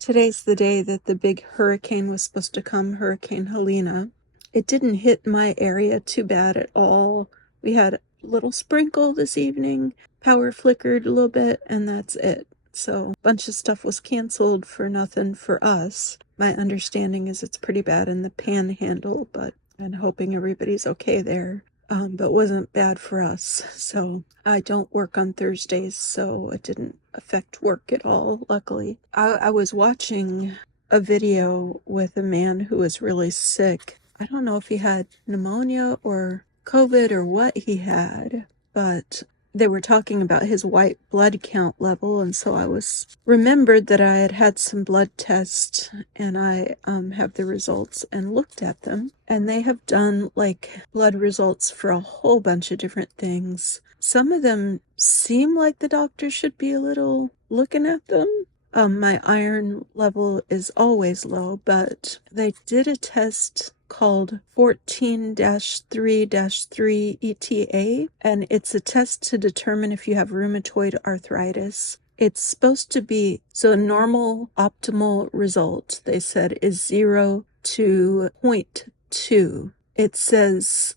Today's the day that the big hurricane was supposed to come, Hurricane Helena. It didn't hit my area too bad at all. We had a little sprinkle this evening, power flickered a little bit, and that's it. So a bunch of stuff was canceled for nothing for us. My understanding is it's pretty bad in the Panhandle, but I'm hoping everybody's okay there. But wasn't bad for us. So I don't work on Thursdays, so it didn't affect work at all, luckily. I was watching a video with a man who was really sick. I don't know if he had pneumonia or COVID or what he had, but they were talking about his white blood count level, and so I was remembered that I had had some blood tests, and I have the results and looked at them, and they have done like blood results for a whole bunch of different things. Some of them seem like the doctor should be a little looking at them. My iron level is always low, but they did a test called 14-3-3 ETA, and it's a test to determine if you have rheumatoid arthritis. It's supposed to be, so a normal optimal result, they said, is 0 to 0.2. It says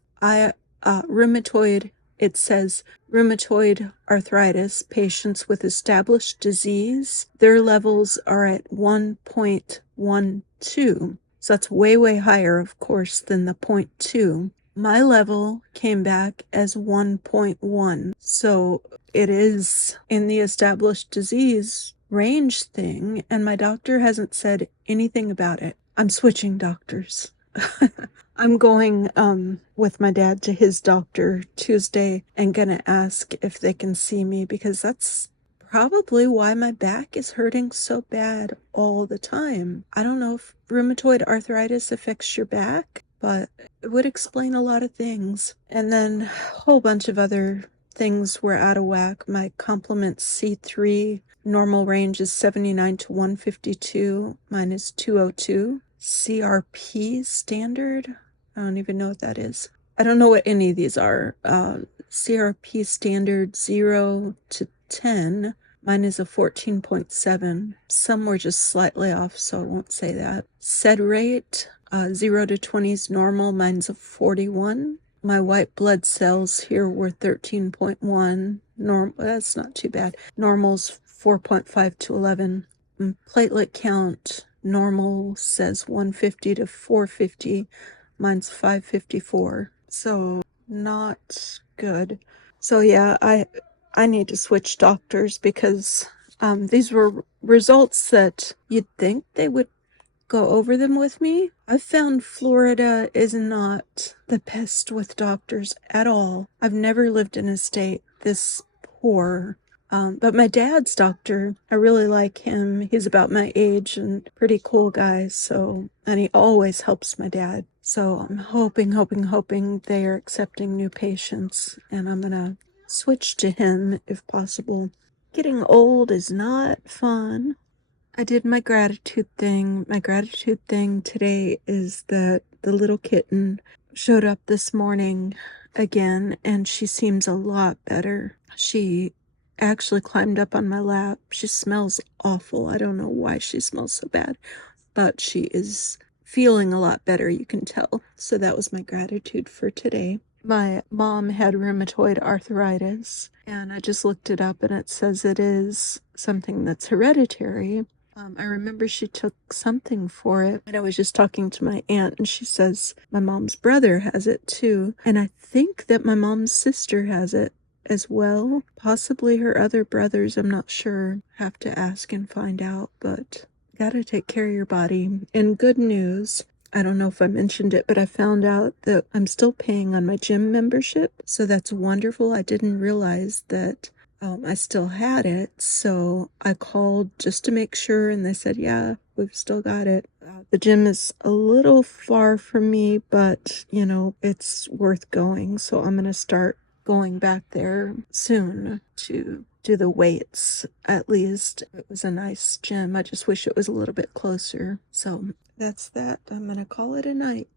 rheumatoid arthritis patients with established disease, their levels are at 1.12. So that's way, way higher, of course, than the 0.2. My level came back as 1.1. So it is in the established disease range thing, and my doctor hasn't said anything about it. I'm switching doctors. I'm going with my dad to his doctor Tuesday and gonna ask if they can see me, because that's probably why my back is hurting so bad all the time. I don't know if rheumatoid arthritis affects your back, but it would explain a lot of things. And then a whole bunch of other things were out of whack. My complement C3 normal range is 79 to 152. Mine is 202. CRP standard, I don't even know what that is. I don't know what any of these are. CRP standard 0 to 10. Mine is a 14.7. Some were just slightly off, so I won't say that. SED rate, 0 to 20 is normal. Mine's a 41. My white blood cells here were 13.1. That's not too bad. Normal's 4.5 to 11. Platelet count, normal says 150 to 450. Mine's 554. So not good. So yeah, I need to switch doctors, because these were results that you'd think they would go over them with me. I've found Florida is not the best with doctors at all. I've never lived in a state this poor. But my dad's doctor, I really like him. He's about my age and pretty cool guy. And he always helps my dad. So I'm hoping they are accepting new patients, and I'm gonna switch to him if possible. Getting old is not fun. I did my gratitude thing. My gratitude thing today is that the little kitten showed up this morning again, and she seems a lot better. She actually climbed up on my lap. She smells awful. I don't know why she smells so bad, but she is feeling a lot better, you can tell. So that was my gratitude for today. My mom had rheumatoid arthritis, and I just looked it up, and it says it is something that's hereditary. I remember she took something for it, and I was just talking to my aunt, and she says my mom's brother has it too, and I think that my mom's sister has it as well. Possibly her other brothers, I'm not sure. Have to ask and find out, but gotta take care of your body. And good news, I don't know if I mentioned it, but I found out that I'm still paying on my gym membership, so that's wonderful. I didn't realize that I still had it, so I called just to make sure, and they said, yeah, we've still got it. The gym is a little far from me, but, it's worth going, so I'm going to start going back there soon to do the weights, at least. It was a nice gym. I just wish it was a little bit closer. So that's that. I'm going to call it a night.